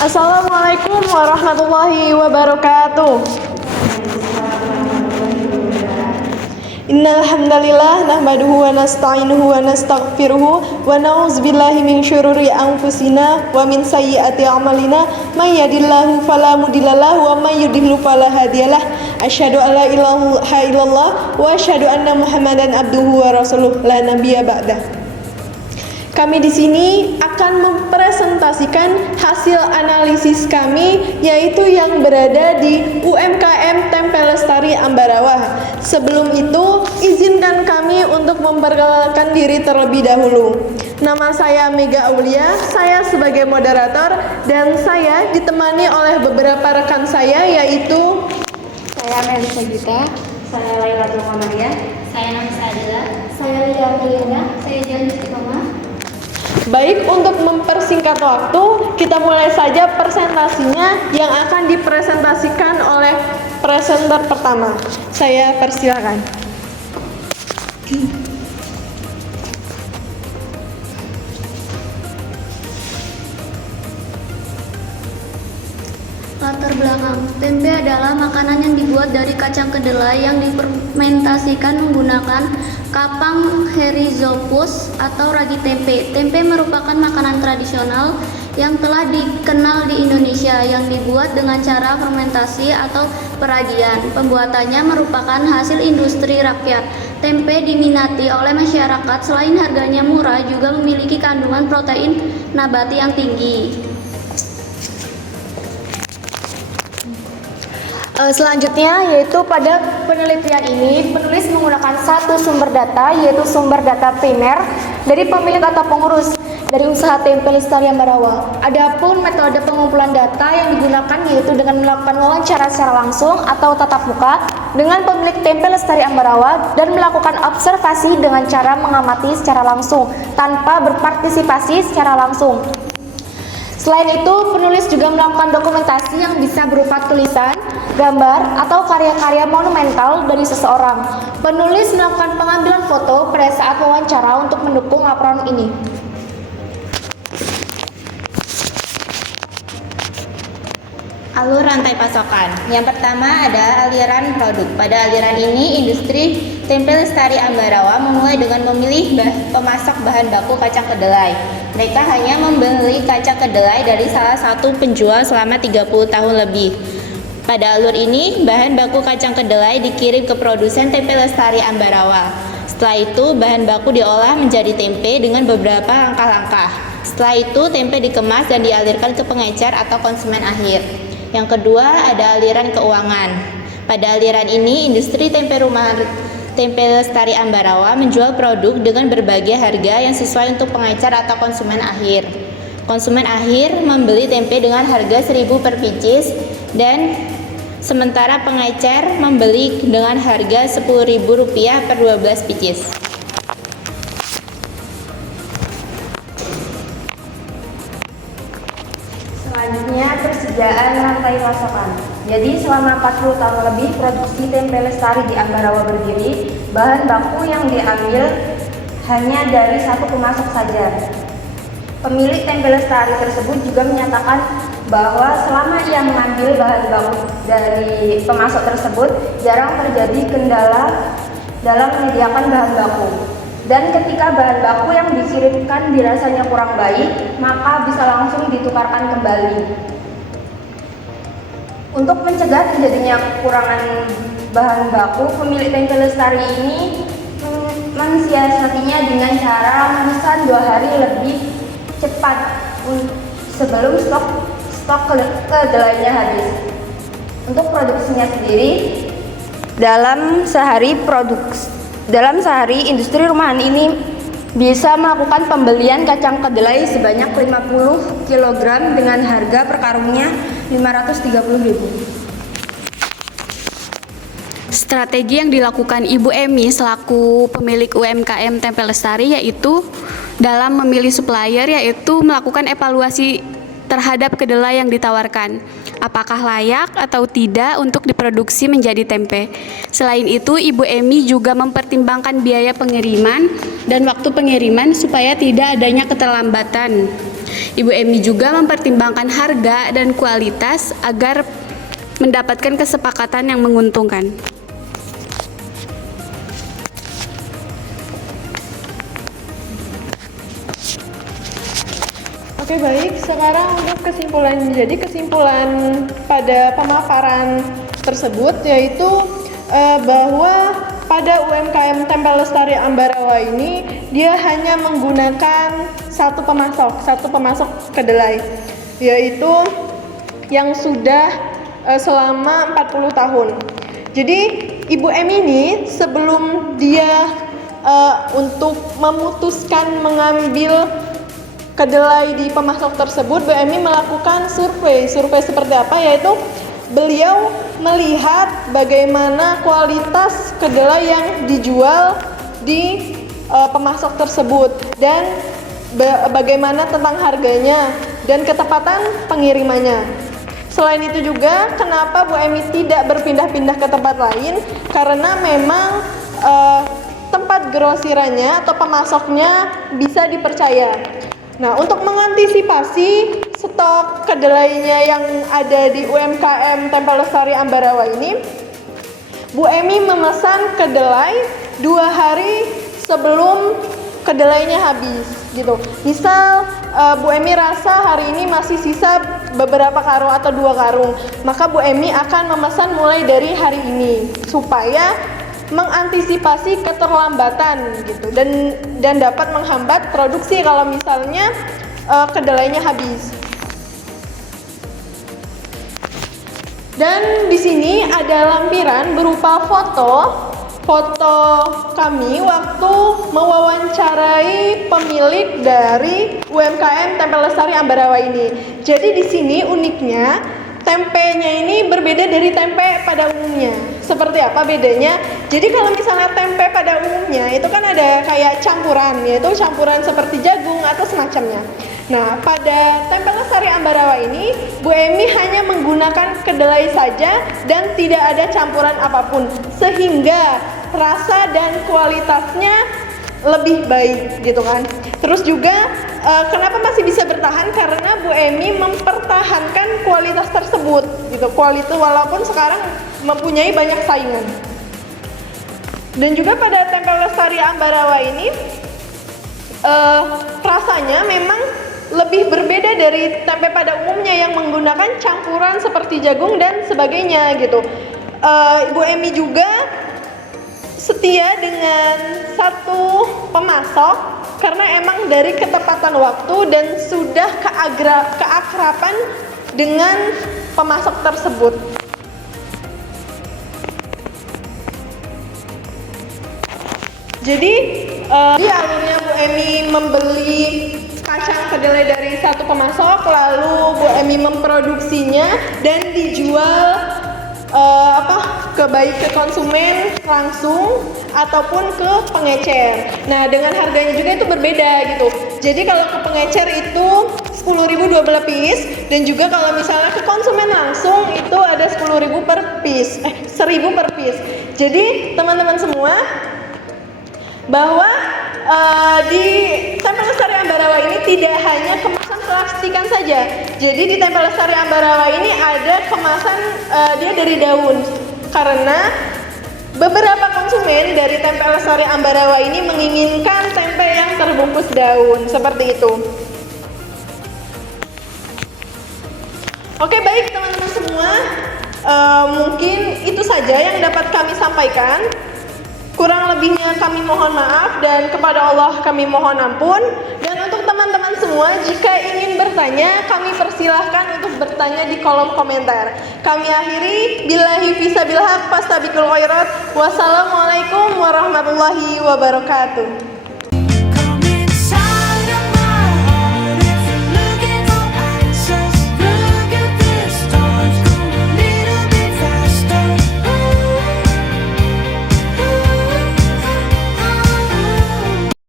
Assalamualaikum warahmatullahi wabarakatuh. Innal hamdalillah nahmaduhu wa nasta'inuhu wa nastaghfiruhu wa na'udzubillahi min syururi anfusina wa min sayyiati a'malina may yahdihillahu fala mudhillalah wa may yudhlil fala hadiyalah. Asyhadu an la ilaha illallah wa asyhadu anna Muhammadan abduhu wa rasuluh la nabiyya ba'dah. Kami di sini akan mempresentasikan hasil analisis kami, yaitu yang berada di UMKM Tempe Lestari Ambarawa. Sebelum itu, izinkan kami untuk memperkenalkan diri terlebih dahulu. Nama saya Mega Aulia, saya sebagai moderator, dan saya ditemani oleh beberapa rekan saya, yaitu saya Melisa Gita, saya Lailatul Qamaria, saya Nafisa Adila, saya Lia Priana, saya Jan Istiqomah. Baik, untuk mempersingkat waktu, kita mulai saja presentasinya yang akan dipresentasikan oleh presenter pertama. Saya persilakan. Latar belakang. Tempe adalah makanan yang dibuat dari kacang kedelai yang difermentasikan menggunakan kapang Rhizopus atau ragi tempe. Tempe merupakan makanan tradisional yang telah dikenal di Indonesia yang dibuat dengan cara fermentasi atau peragian. Pembuatannya merupakan hasil industri rakyat. Tempe diminati oleh masyarakat selain harganya murah juga memiliki kandungan protein nabati yang tinggi. Selanjutnya yaitu pada penelitian ini penulis menggunakan satu sumber data, yaitu sumber data primer dari pemilik atau pengurus dari usaha Tempe Lestari Ambarawa. Adapun metode pengumpulan data yang digunakan yaitu dengan melakukan wawancara secara langsung atau tatap muka dengan pemilik Tempe Lestari Ambarawa dan melakukan observasi dengan cara mengamati secara langsung tanpa berpartisipasi secara langsung. Selain itu, penulis juga melakukan dokumentasi yang bisa berupa tulisan, gambar, atau karya-karya monumental dari seseorang. Penulis melakukan pengambilan foto pada saat wawancara untuk mendukung laporan ini. Alur rantai pasokan. Yang pertama ada aliran produk. Pada aliran ini, industri Tempe Lestari Ambarawa memulai dengan memilih pemasok bahan baku kacang kedelai. Mereka hanya membeli kacang kedelai dari salah satu penjual selama 30 tahun lebih. Pada alur ini, bahan baku kacang kedelai dikirim ke produsen Tempe Lestari Ambarawa. Setelah itu, bahan baku diolah menjadi tempe dengan beberapa langkah-langkah. Setelah itu, tempe dikemas dan dialirkan ke pengecer atau konsumen akhir. Yang kedua, ada aliran keuangan. Pada aliran ini, industri tempe rumahan Tempe Lestari Ambarawa menjual produk dengan berbagai harga yang sesuai untuk pengecer atau konsumen akhir. Konsumen akhir membeli tempe dengan harga 1.000 per picis dan sementara pengecer membeli dengan harga Rp10.000 per 12 picis. Selanjutnya, persediaan rantai pasokan. Jadi selama 40 tahun lebih produksi Tempe Lestari di Ambarawa berdiri, bahan baku yang diambil hanya dari satu pemasok saja. Pemilik Tempe Lestari tersebut juga menyatakan bahwa selama ia mengambil bahan baku dari pemasok tersebut, jarang terjadi kendala dalam menyediakan bahan baku. Dan ketika bahan baku yang dikirimkan dirasanya kurang baik, maka bisa langsung ditukarkan kembali. Untuk mencegah terjadinya kekurangan bahan baku, pemilik Tempe Lestari ini mensiasatinya dengan cara memesan 2 hari lebih cepat sebelum stok kedelainya habis. Untuk produksinya sendiri, dalam sehari industri rumahan ini bisa melakukan pembelian kacang kedelai sebanyak 50 kg dengan harga per karungnya Rp530.000. Strategi yang dilakukan Ibu Emi selaku pemilik UMKM Tempe Lestari yaitu dalam memilih supplier, yaitu melakukan evaluasi terhadap kedelai yang ditawarkan, apakah layak atau tidak untuk diproduksi menjadi tempe. Selain itu, Ibu Emi juga mempertimbangkan biaya pengiriman dan waktu pengiriman supaya tidak adanya keterlambatan. Ibu Emi juga mempertimbangkan harga dan kualitas agar mendapatkan kesepakatan yang menguntungkan. Oke baik, sekarang untuk kesimpulan. Jadi kesimpulan pada pemaparan tersebut yaitu bahwa pada UMKM Tempe Lestari Ambarawa ini dia hanya menggunakan satu pemasok kedelai, yaitu yang sudah selama 40 tahun. Jadi Ibu Emi ini sebelum dia untuk memutuskan mengambil kedelai di pemasok tersebut, Bu Emi melakukan survei seperti apa, yaitu beliau melihat bagaimana kualitas kedelai yang dijual di pemasok tersebut dan bagaimana tentang harganya dan ketepatan pengirimannya. Selain itu juga kenapa Bu Emi tidak berpindah-pindah ke tempat lain, karena memang tempat grosirannya atau pemasoknya bisa dipercaya. Nah, untuk mengantisipasi stok kedelainya yang ada di UMKM Tempe Lestari Ambarawa ini, Bu Emi memesan kedelai 2 hari sebelum kedelainya habis gitu. Misal Bu Emi rasa hari ini masih sisa beberapa karung atau 2 karung, maka Bu Emi akan memesan mulai dari hari ini supaya mengantisipasi keterlambatan gitu dan dapat menghambat produksi kalau misalnya kedelainya habis. Dan di sini ada lampiran berupa foto kami waktu mewawancarai pemilik dari UMKM Tempe Lestari Ambarawa ini. Jadi di sini uniknya tempenya ini berbeda dari tempe pada umumnya. Seperti apa bedanya? Jadi kalau misalnya tempe pada umumnya itu kan ada kayak campuran, yaitu campuran seperti jagung atau semacamnya. Nah, pada Tempe Lestari Ambarawa ini, Bu Emi hanya menggunakan kedelai saja dan tidak ada campuran apapun, sehingga rasa dan kualitasnya lebih baik gitu kan. Terus juga kenapa masih bisa bertahan, karena Bu Emi mempertahankan kualitas tersebut gitu, kualitas walaupun sekarang mempunyai banyak saingan. Dan juga pada Tempe Lestari Ambarawa ini rasanya memang lebih berbeda dari tempe pada umumnya yang menggunakan campuran seperti jagung dan sebagainya gitu. Bu Emi juga setia dengan satu pemasok karena emang dari ketepatan waktu dan sudah keakraban dengan pemasok tersebut. Jadi di alurnya Bu Emi membeli kacang kedelai dari satu pemasok, lalu Bu Emi memproduksinya dan dijual baik ke konsumen langsung ataupun ke pengecer. Nah, dengan harganya juga itu berbeda gitu. Jadi kalau ke pengecer itu 10.000 2 belah piece, dan juga kalau misalnya ke konsumen langsung itu ada 10.000 per piece, 1.000 per piece. Jadi teman-teman semua, bahwa di Tempe Lestari Ambarawa ini tidak hanya kemasan plastikan saja. Jadi di Tempe Lestari Ambarawa ini ada kemasan dia dari daun, karena beberapa konsumen dari Tempe Lestari Ambarawa ini menginginkan tempe yang terbungkus daun seperti itu. Oke, baik teman-teman semua, mungkin itu saja yang dapat kami sampaikan. Kurang lebihnya kami mohon maaf dan kepada Allah kami mohon ampun. Dan untuk teman-teman semua, jika ingin bertanya, kami persilahkan untuk bertanya di kolom komentar. Kami akhiri, billahi fisabilillah, fastabiqul khairat. Wassalamualaikum warahmatullahi wabarakatuh.